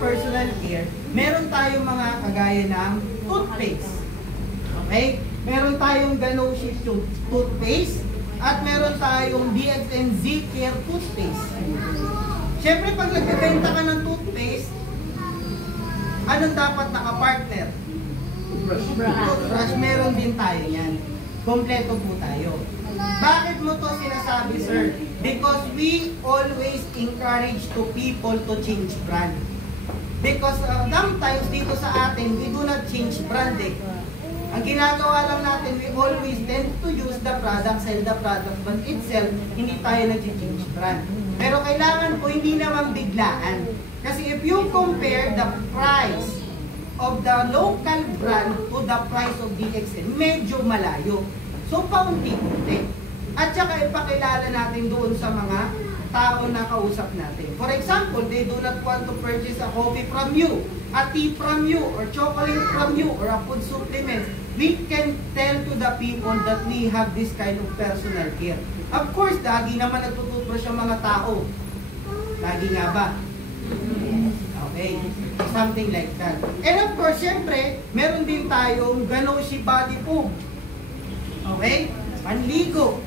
personal care, meron tayong mga kagaya ng toothpaste. Okay? Meron tayong Ganoshi toothpaste at meron tayong DXNZ Care toothpaste. Siyempre, pag nagbebenta ka ng toothpaste, anong dapat naka-partner? Toothbrush. Meron din tayo yan. Kompleto po tayo. Bakit mo to sinasabi, sir? Because we always encourage to people to change brand. Because sometimes dito sa atin, we do not change brand eh. Ang ginagawa lang natin, we always tend to use the product, sell the product, but itself, hindi tayo nag-change brand. Pero kailangan po hindi naman biglaan. Kasi if you compare the price of the local brand to the price of DXN, medyo malayo. So, paunti-unti. At saka ipakilala natin doon sa mga tao na kausap natin. For example, they do not want to purchase a coffee from you, a tea from you, or chocolate from you, or a food supplement. We can tell to the people that we have this kind of personal care. Of course, lagi naman natututbrush ang mga tao. Lagi nga ba? Okay. Something like that. And of course, syempre, meron din tayong Ganoshi body foam. Okay? Panligo.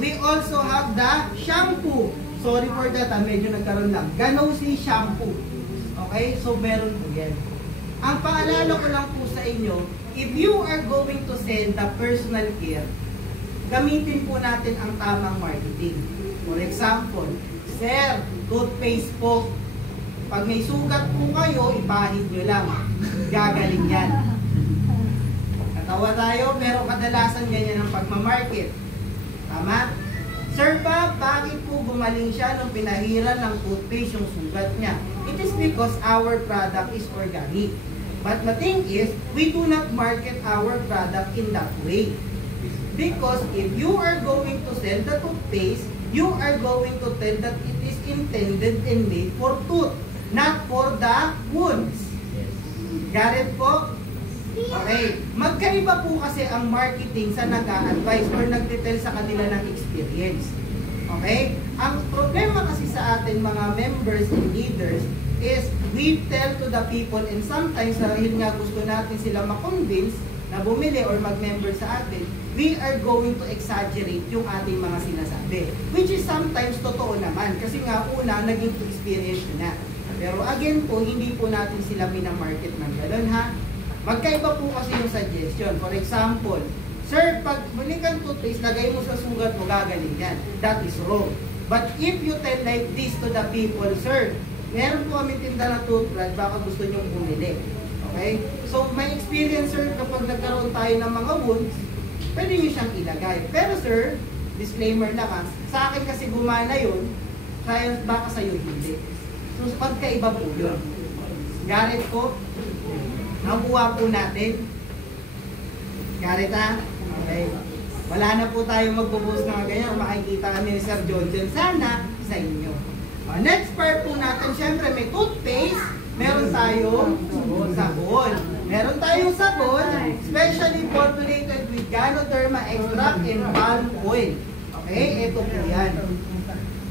We also have the shampoo. Sorry for that, medyo nagkaroon lang. Ganoshi shampoo. Okay? So, meron po yan. Ang paalala ko lang po sa inyo, if you are going to sell the personal care, gamitin po natin ang tamang marketing. For example, sir, toothpaste po. Pag may sugat po kayo, ipahid nyo lang. Gagaling yan. Katawa tayo, pero kadalasan ganyan ang pagmamarket. Tama? Sir Bob, bakit po gumaling siya nung pinahiran ng toothpaste yung sugat niya? It is because our product is organic. But the thing is, we do not market our product in that way. Because if you are going to sell the toothpaste, you are going to tell that it is intended and made for tooth, not for the wounds. Got it po? Okay. Magkaiba po kasi ang marketing sa nag-a-advise or nagtitel sa kanila ng experience. Okay? Ang problema kasi sa atin mga members and leaders is we tell to the people, and sometimes dahil nga gusto natin sila makonvince na bumili or mag-member sa atin, we are going to exaggerate yung ating mga sinasabi. Which is sometimes totoo naman. Kasi nga una, naging experience na. Pero again po, hindi po natin sila minamarket ng gano'n ha. Magkaiba po kasi yung suggestion. For example, sir, pag bili kang toothpaste, lagay mo sa sugat mo, gagaling yan. That is wrong. But if you tell like this to the people, sir, meron po kami tinda na toothbrush, baka gusto nyong bumili. Okay? So, may experience, sir, kapag nagkaroon tayo ng mga wounds, pwede nyo siyang ilagay. Pero, sir, disclaimer lang ha, sa akin kasi gumana yun, baka sa'yo hindi. So, pagkaiba po yun. Garret ko, nakuha po natin. Garret ha? Okay. Wala na po tayong magbubuhos ng ganyan. Makikita kami ni Sir Johnson. Sana sa inyo. Next part po natin, syempre may toothpaste, meron tayong sabon. Meron tayong sabon, specially formulated with Ganoderma extract and palm oil. Okay, ito po yan.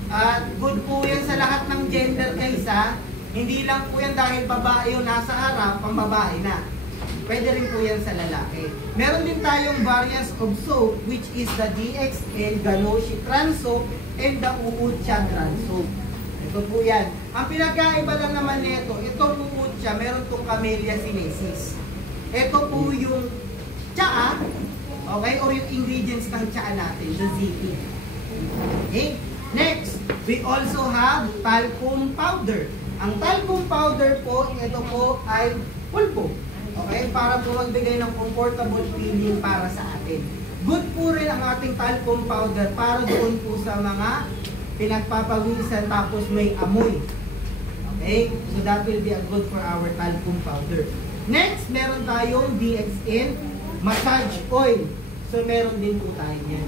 At good po yan sa lahat ng gender guys ha. Hindi lang po yan dahil babae yung nasa harap, pang babae na. Pwede rin po yan sa lalaki. Meron din tayong variants of soap, which is the DXN Ganoshi Trans Soap and the Uucha Trans Soap. Ito po yan. Ang pinagkaiba lang naman nito, ito po siya, meron itong Camellia sinensis. Ito po yung tsaa, okay, or yung ingredients ng tsaa natin, the ZP. Okay? Next, we also have talcum powder. Ang talcum powder po, ito po ay pulpo. Okay? Para po magbigay ng comfortable feeling para sa atin. Good po rin ang ating talcum powder para doon po sa mga pinagpapawisan tapos may amoy. Okay? So that will be a good for our talcum powder. Next, meron tayong DXN massage oil. So meron din po tayo yan.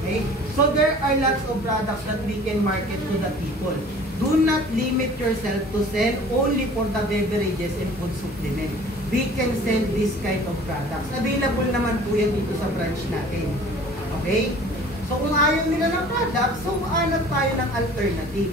Okay? So there are lots of products that we can market to the people. Do not limit yourself to sell only for the beverages and food supplement. We can sell this kind of products. Available naman po yan dito sa branch natin. Okay? So kung ayaw nila ng product, so hanap tayo ng alternative.